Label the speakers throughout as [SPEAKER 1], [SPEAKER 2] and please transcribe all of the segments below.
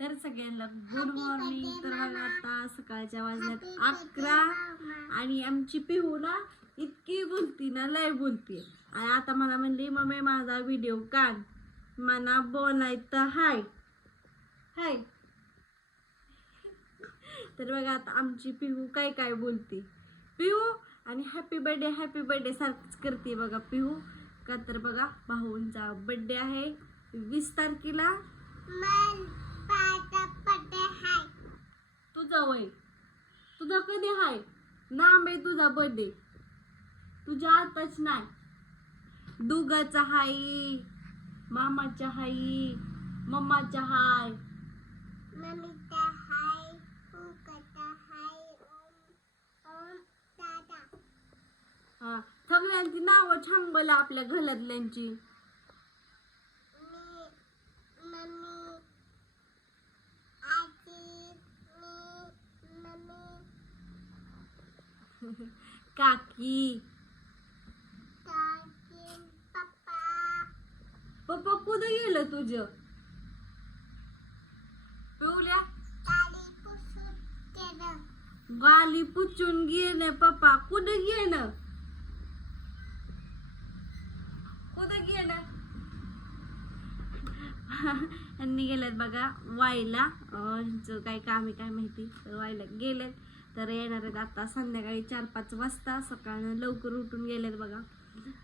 [SPEAKER 1] तर सगळ्यांना good morning तर बघा आता सकाळच्या वाजल्यात अकरा आणि आमची पिहू ना इतकी बोलती ना लय बोलती. आणि आता मला म्हणली मम्मी माझा व्हिडिओ काढ. मला बोलायचं हाय. हाय. तर बघा आता आमची पिहू काय काय बोलते. पिहू आणि हॅपी बर्थडे हॅपी बर्थडे सारखंच करते बघा पिहू. का तर बघा भाऊंचा बर्थडे आहे वीस तारखेला. तुझा वय. तुझा कधी हाय? नाम आहे तुझा बर्थडे तुझ्या आताच नाही. दुगाचा हाय मामाच्या हाय मम्माच्या हाय. हा सगळ्यांची नावं छान बोला आपल्या घरातल्यांची. काकी. पप्पा कुठं गेलं तुझं? पिवल्या? गाली पुचून गेलं. पप्पा कुठं गेलं? कुठं गेलं? यांनी गेलेत बघा वायला ह्यांचं काय काम आहे काय माहिती. तर वाईला गेलेत तर येणार आहेत आता संध्याकाळी चार पाच वाजता. सकाळनं लवकर उठून गेलेत बघा.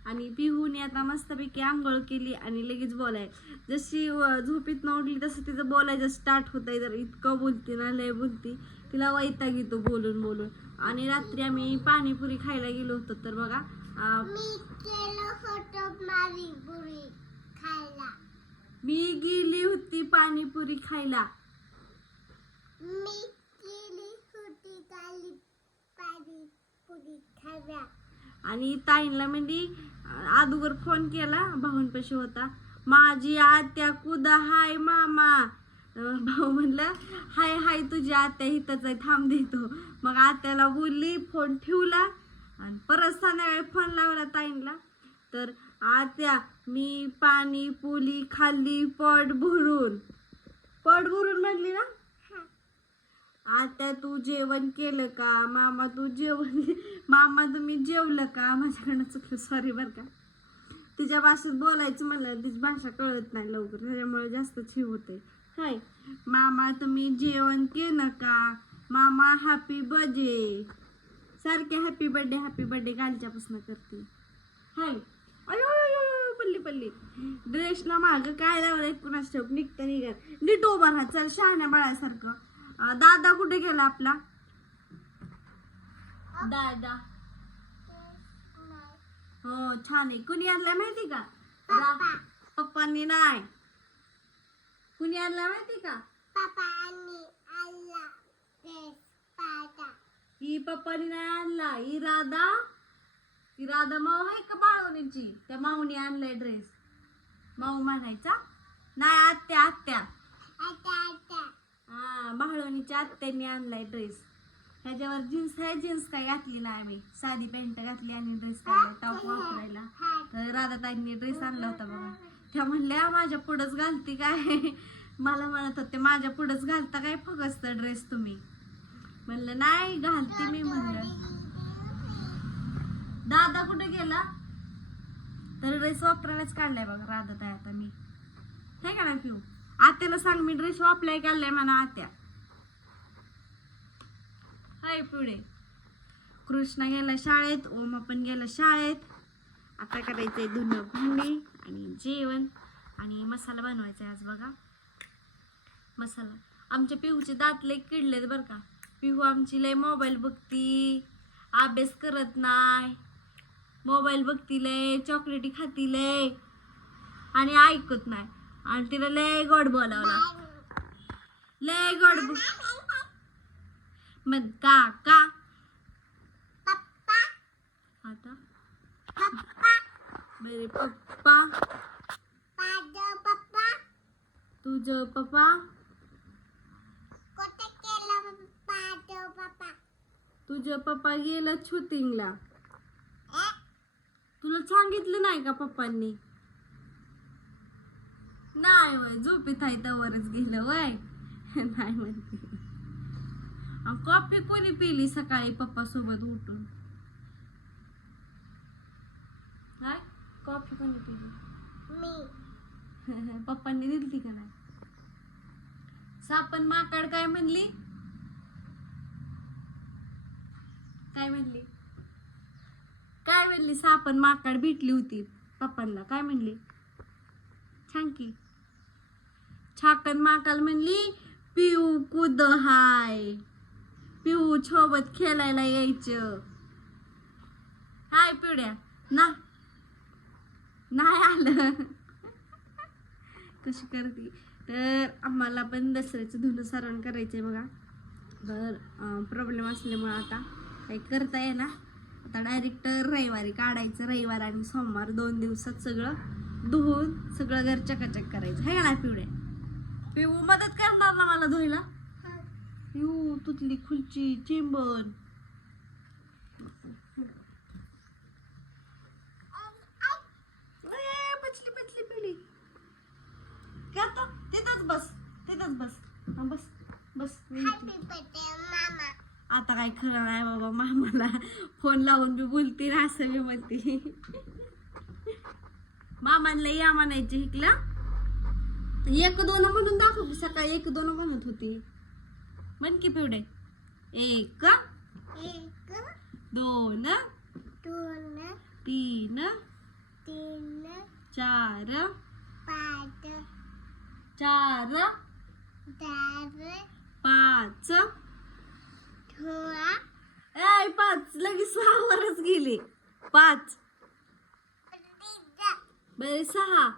[SPEAKER 1] आणि पिहूने आता मस्तपैकी आंघोळ केली आणि लगेच बोलाय. जशी झोपेत न उठली तसं तिचं बोलायचं स्टार्ट होत आहे तर इतकं बोलते ना लय बोलती. तिला वैताग येतो बोलून बोलून. आणि रात्री आम्ही पाणीपुरी खायला गेलो होतो. तर बघा मी गेली होती पाणीपुरी खायला. आणि ताईंना म्हणजे अगोदर फोन केला भाऊंपाशी होता. माझी आत्या कुदा हाय मामा? भाऊ म्हणलं हाय हाय तुझी आत्या हिथंच आहे थांब देतो मग आत्याला बोलली फोन ठेवला. आणि परत संध्याकाळी फोन लावला ताईंला. तर आत्या मी पाणी पुली खाल्ली पोट भरून. पोट भरून म्हणली ना? आता तू जेवण केलं का? मामा तू जेवण मामा तुम्ही जेवलं का? माझ्याकडनं चुकलं. सॉरी बरं का. तिच्या भाषेत बोलायचं म्हणलं तिची भाषा कळत नाही लवकर. त्याच्यामुळे जास्त छी होते. हाय. मामा तुम्ही जेवण केलं का? मामा हॅपी बर्थडे सारखे हॅपी बर्थडे हॅपी बर्थडे गालच्यापासून करते. हाय. अयो पल्ली पल्ली. ड्रेसला मागं काय लावलं एकूणच ठेव निघतं निघत. नीट उभा राहा. चल शहाण्या बाळासारखं. दादा कुठे गेला आपला? दादा. हो छान आहे. कुणी आणलाय माहिती का? पप्पांनी नाही. कुणी आणलाय माहिती का? ही पप्पानी नाही आणला. ही राधा. ती राधा माऊ आहे का बाळवणीची? त्या माऊनी आणलाय ड्रेस माऊ म्हणायचा नाही आत्या आत्या. बाळवणीच्या आत्यानी आणलाय ड्रेस ह्याच्यावर जीन्स आहे जीन्स काय घातली ना आम्ही. साधी पॅन्ट घातली आणि ड्रेस काढला टॉप वापरायला. तर राधाताईंनी ड्रेस आणला होता बघा. त्या म्हणल्या माझ्या पुढंच घालते काय? मला म्हणत होते माझ्या पुढंच घालता काय फगस्त ड्रेस तुम्ही? म्हणलं नाही घालते मी म्हणलं. दादा कुठे गेला? तर ड्रेस वापरायलाच काढलाय बघा राधा ताई आता मी. हे का ना पिऊ? आत्याला सांग मी ड्रेस वापराय काढलाय म्हणा आत्या. हाय पुढे. कृष्णा गेला शाळेत ओम पण गेला शाळेत. आता करायचंय धुणं भांडी आणि जेवण आणि मसाला बनवायचा आहे आज बघा. मसाला. आमच्या पिहूचे दात लय किडलेत बरं का. पिहू आमची लय मोबाईल बघती अभ्यास करत नाही. मोबाईल बघती लय चॉकलेटी खाती लय आणि ऐकत नाही. आणि तिला लय गोड बोलावला लय गोड बो- मग का का आता? मेरे पप्पा. तुझं पप्पा? तुझं पप्पा गेलं शूटिंगला. तुला सांगितलं नाही का पप्पांनी? नाही वय झोपेत आहे तवरच गेलं वय. नाही म्हणते. कॉफी कोणी पिली सकाळी पप्पा सोबत उठून? काय? कॉफी कोणी पिली?
[SPEAKER 2] मी.
[SPEAKER 1] पप्पांनी दिली का नाही? सापन माकड काय म्हणली? काय म्हणली? काय म्हणली? सापन माकड भेटली होती पप्पांना. काय म्हणली? छान की. छाकन माकाल म्हणली पिऊ कुद हाय? पिऊ सोबत खेळायला यायचं. हाय पिवड्या ना. नाही आलं. कशी करते? तर आम्हाला पण दसऱ्याचं धुणं सारण करायचंय बघा. तर प्रॉब्लेम असल्यामुळं आता काही करता येणार आता डायरेक्ट रविवारी काढायचं रविवार आणि सोमवार दोन दिवसात सगळं धुवून सगळं घर चकाचक करायचं. हे ना पिवड्या? पिऊ मदत करणार ना मला धुयला पिऊ तुतली पचली पचली पिवडी का तो तिथंच बस तिथंच बस. हा, बस बस आता काय खरं नाही बाबा मामाला फोन लावून बी बोलते ना असं मी म्हणते मामांना या म्हणायचे हिकला. एक दोन म्हणून दाखव सकाळी एक दोन म्हणत होती. म्हण की पिवडे. एक
[SPEAKER 2] एक
[SPEAKER 1] दोन
[SPEAKER 2] दोन
[SPEAKER 1] तीन
[SPEAKER 2] तीन
[SPEAKER 1] चार
[SPEAKER 2] पाच
[SPEAKER 1] चार
[SPEAKER 2] चार
[SPEAKER 1] पाच. ऐ पाच. लगेच सहावरच गेले. पाच. बरे सहा.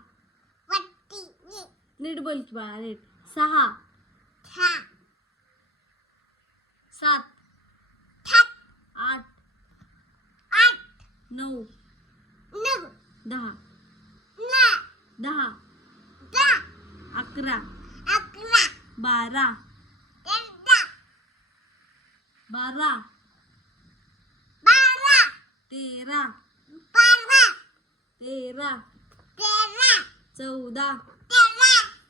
[SPEAKER 1] नीट बोल की बाळा नीट. सहा. सात. आठ.
[SPEAKER 2] आठ.
[SPEAKER 1] नऊ.
[SPEAKER 2] नऊ.
[SPEAKER 1] दहा. दहा. अकरा. बारा. बारा.
[SPEAKER 2] बारा.
[SPEAKER 1] तेरा. तेरा. चौदा.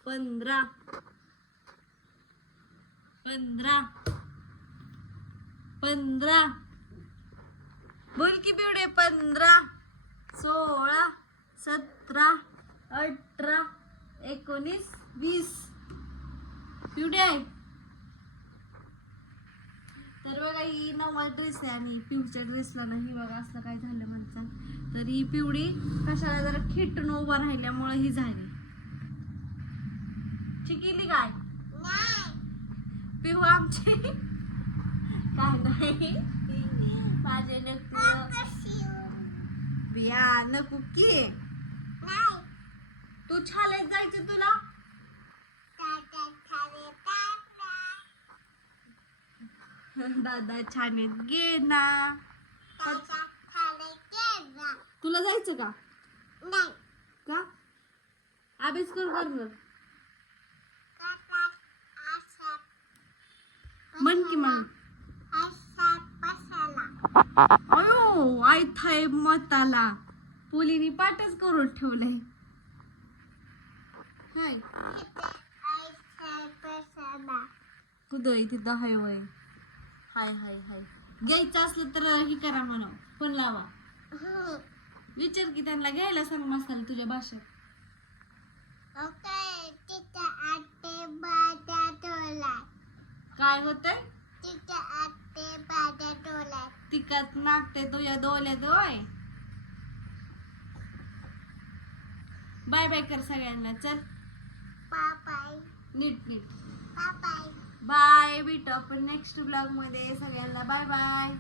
[SPEAKER 1] पंधरा. पंधरा. पंधरा. बोल की पिवडे पंधरा सोळा सतरा अठरा एकोणीस वीस. पिवडे तर बघा ही नवा ड्रेस आहे आणि पिवच्या ड्रेसला नाही बघा असलं काय झालं म्हणतात तर ही पिवडी कशाला जरा खिटून उभा राहिल्यामुळे ही झाली. चिकिली काय? पिहू आमची. माझे नक्की. बिया नको की?
[SPEAKER 2] नाही.
[SPEAKER 1] तू शाळेत जायचं तुला? दादा छानेत गे ना तुला जायचं का?
[SPEAKER 2] नाही
[SPEAKER 1] का? अभ्यास कर
[SPEAKER 2] असा
[SPEAKER 1] म्हण की मग. अयो आय थाय मताला. पुलीनी पाठच करून ठेवलंय. हाय. कुदय तिथं हाय वय. हाय हाय हाय. घ्यायचं असलं तर हे करा म्हणा. फोन लावा. विचार की त्यांना घ्यायला सांग मसाला तुझ्या भाषेत. काय होतंय? तिकट नाकते तुझ्या डोल्यात होय. बाय बाय कर सगळ्यांना चल. नीट नीट. बाय भेटू आपण नेक्स्ट ब्लॉगमध्ये सगळ्यांना. Bye bye